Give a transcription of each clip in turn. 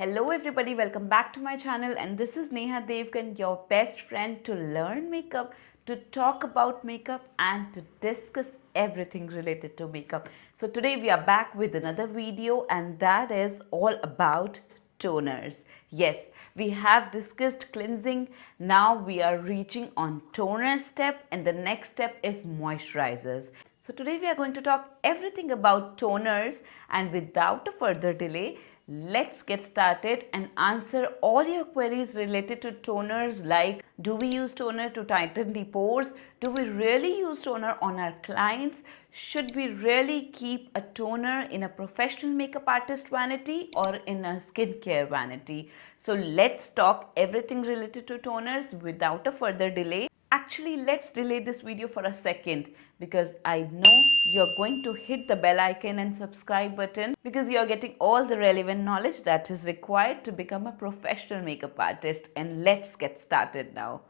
Hello everybody, welcome back to my channel, and this is Neha Devgan, your best friend to learn makeup, to talk about makeup and to discuss everything related to makeup. So today we are back with another video, and that is all about toners. Yes, we have discussed cleansing. Now we are reaching on toner step, and the next step is moisturizers. So today we are going to talk everything about toners, and without a further delay, let's get started and answer all your queries related to toners, like do we use toner to tighten the pores? Do we really use toner on our clients? Should we really keep a toner in a professional makeup artist vanity or in a skincare vanity? So let's talk everything related to toners without a further delay. Actually, let's delay this video for a second because I know you're going to hit the bell icon and subscribe button because you're getting all the relevant knowledge that is required to become a professional makeup artist. And let's get started now.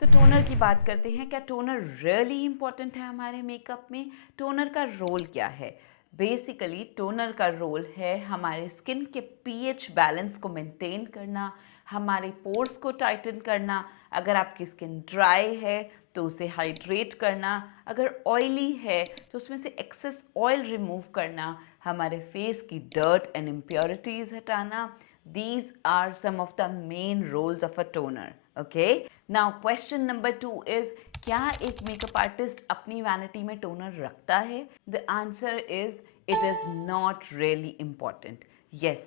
तो toner की बात करते हैं. क्या toner really important है हमारे makeup में? Toner का रोल क्या है? बेसिकली टोनर का रोल है हमारे स्किन के पीएच बैलेंस को मेंटेन करना, हमारे पोर्स को टाइटन करना, अगर आपकी स्किन ड्राई है तो उसे हाइड्रेट करना, अगर ऑयली है तो उसमें से एक्सेस ऑयल रिमूव करना, हमारे फेस की डर्ट एंड इम्प्योरिटीज़ हटाना. These are some of the main roles of a toner. Okay. Now question number 2 is, क्या एक मेकअप आर्टिस्ट अपनी वैनिटी में टोनर रखता है? The answer is it is not really important. Yes.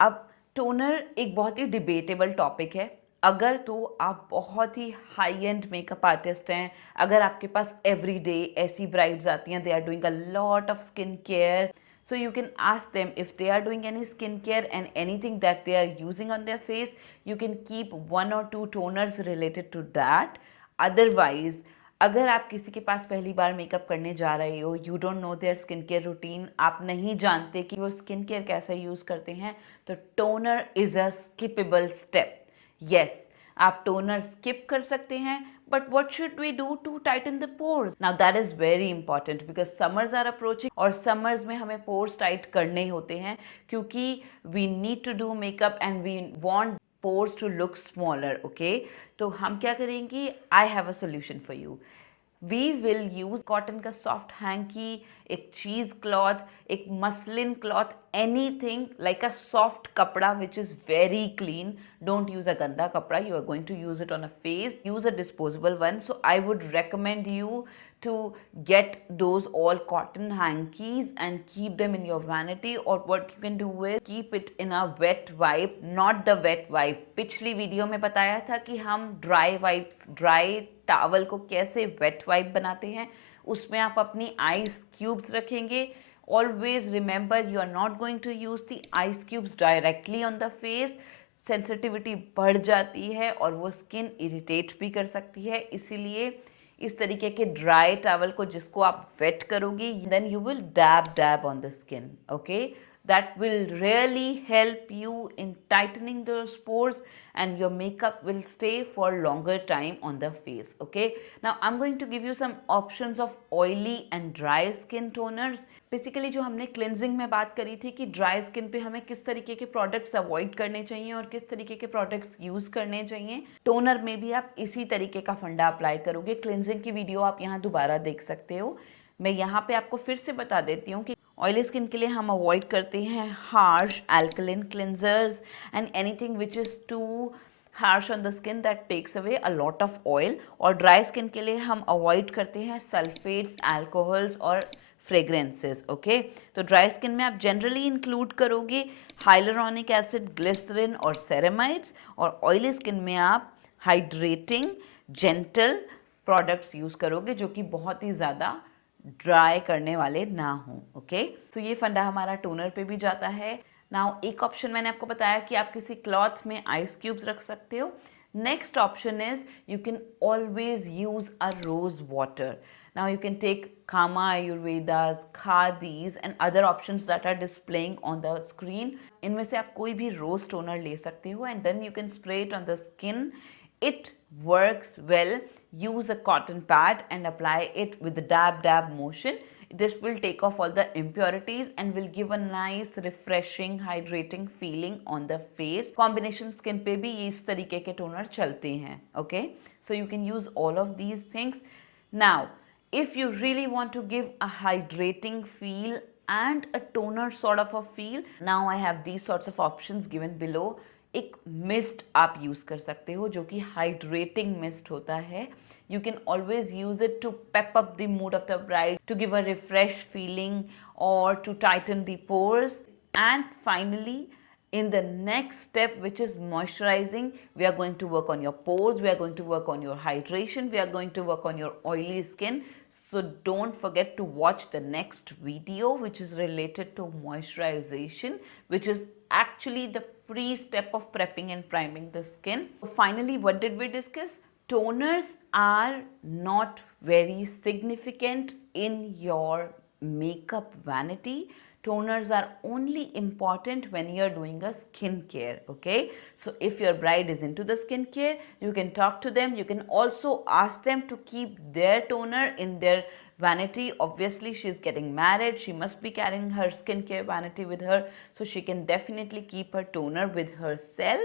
अब toner एक बहुत ही डिबेटेबल टॉपिक है. अगर तो आप बहुत ही हाई एंड मेकअप आर्टिस्ट हैं, अगर आपके पास एवरी डे ऐसी ब्राइड्स आती हैं, they are doing a lot of skin care, so you can ask them if they are doing any skincare and anything that they are using on their face, you can keep 1 or 2 toners related to that. Otherwise, अगर आप किसी के पास पहली बार makeup करने जा रहे हो, you don't know their skin care routine, आप नहीं जानते कि वो स्किन केयर कैसे यूज़ करते हैं, तो toner is a skippable step. Yes, आप टोनर स्किप कर सकते हैं, but what should we do to tighten the pores? Now that is very important because summers are approaching और summers में हमें pores tight करने होते हैं क्योंकि we need to do makeup and we want pores to look smaller. Okay, तो हम क्या करेंगे? I have a solution for you. We will use cotton का सॉफ्ट हैंकी, एक चीज क्लॉथ, एक muslin cloth, anything like a soft कपड़ा which is very clean. Don't use a गंदा कपड़ा. You are going to use it on a face. Use a disposable one. So I would recommend you to get those all cotton hankies and keep them in your vanity, or what you can do is keep it in a wet wipe, not the wet wipe. पिछली video में बताया था कि हम dry wipes, dry towel को कैसे wait wipe बनाते हैं. उसमें आप अपनी आइस क्यूब्स रखेंगे. Always remember, you are not going to use the ice cubes directly on the face. Sensitivity बढ़ जाती है और वो स्किन इरिटेट भी कर सकती है. इसीलिए इस तरीके के ड्राई टॉवल को जिसको आप वेट करोगी, then you will dab dab on the skin. Okay, that will really help you in tightening those pores and your makeup will stay for longer time on the face. Okay, now I'm going to give you some options of oily and dry skin toners. Basically जो हमने cleansing में बात करी थी कि dry skin पे हमें किस तरीके के प्रोडक्ट्स अवॉइड करने चाहिए और किस तरीके के प्रोडक्ट्स यूज़ करने चाहिए, टोनर में भी आप इसी तरीके का फंडा अप्लाई करोगे. क्लिनजिंग की वीडियो आप यहाँ दोबारा देख सकते हो. मैं यहाँ पे आपको फिर से बता देती हूँ कि ऑयली स्किन के लिए हम अवॉइड करते हैं harsh alkaline cleansers and anything which is too harsh on the skin that takes away a lot of oil. और ड्राई स्किन के लिए हम अवॉइड करते हैं सल्फेट्स, अल्कोहल्स और फ्रेग्रेंसेस. ओके, तो ड्राई स्किन में आप जनरली इंक्लूड करोगे हाइलुरोनिक एसिड, ग्लिसरीन और सेरेमाइड्स. और ऑयली स्किन में आप हाइड्रेटिंग, जेंटल प्रोडक्ट्स यूज़ करोगे जो कि बहुत ही ज़्यादा ड्राई करने वाले ना हो. ओके, सो ये फंडा हमारा टोनर पे भी जाता है. नाउ एक ऑप्शन मैंने आपको बताया कि आप किसी क्लॉथ में आइस क्यूब्स रख सकते हो. Next option is you can always use a rose water. Now you can take Kama Ayurvedas, Khadis and other options that are displaying on the screen. इनमें से आप कोई भी रोज टोनर ले सकते हो and then you can spray it on the skin. It works well. Use a cotton pad and apply it with the dab dab motion. This will take off all the impurities and will give a nice refreshing hydrating feeling on the face. Combination skin पे भी ये इस तरीके के toner चलते हैं. Okay, so you can use all of these things. Now, if you really want to give a hydrating feel and a toner sort of a feel, now I have these sorts of options given below. एक mist आप use कर सकते हो जो कि hydrating mist होता है. You can always use it to pep up the mood of the bride, to give a refreshed feeling or to tighten the pores. And finally, in the next step, which is moisturizing, we are going to work on your pores, we are going to work on your hydration, we are going to work on your oily skin. So don't forget to watch the next video, which is related to moisturization, which is actually the pre-step of prepping and priming the skin. So finally, what did we discuss? Toners are not very significant in your makeup vanity. Toners are only important when you're doing a skincare, okay? So if your bride is into the skincare, you can talk to them. You can also ask them to keep their toner in their vanity. Obviously, she's getting married. She must be carrying her skincare vanity with her. So she can definitely keep her toner with herself,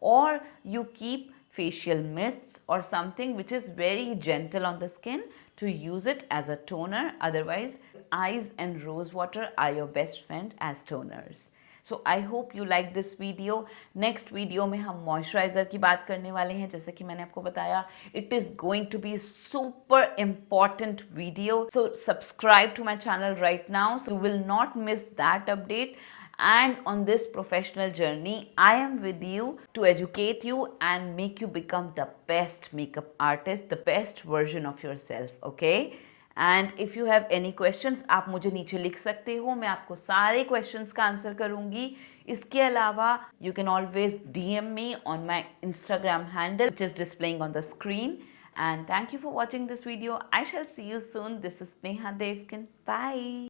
or you keep facial mists or something which is very gentle on the skin to use it as a toner. Otherwise, eyes and rose water are your best friend as toners. So I hope you like this video. Next video में हम moisturizer की बात करने वाले हैं. जैसे कि मैंने आपको बताया, it is going to be super important video. So subscribe to my channel right now so you will not miss that update. And on this professional journey, I am with you to educate you and make you become the best makeup artist, the best version of yourself, okay? And if you have any questions, आप मुझे नीचे लिख सकते हो. मैं आपको सारे questions का आंसर करूँगी. इसके अलावा you can always DM me on my Instagram handle, which is displaying on the screen. And thank you for watching this video. I shall see you soon. This is Neha Devgan. Bye.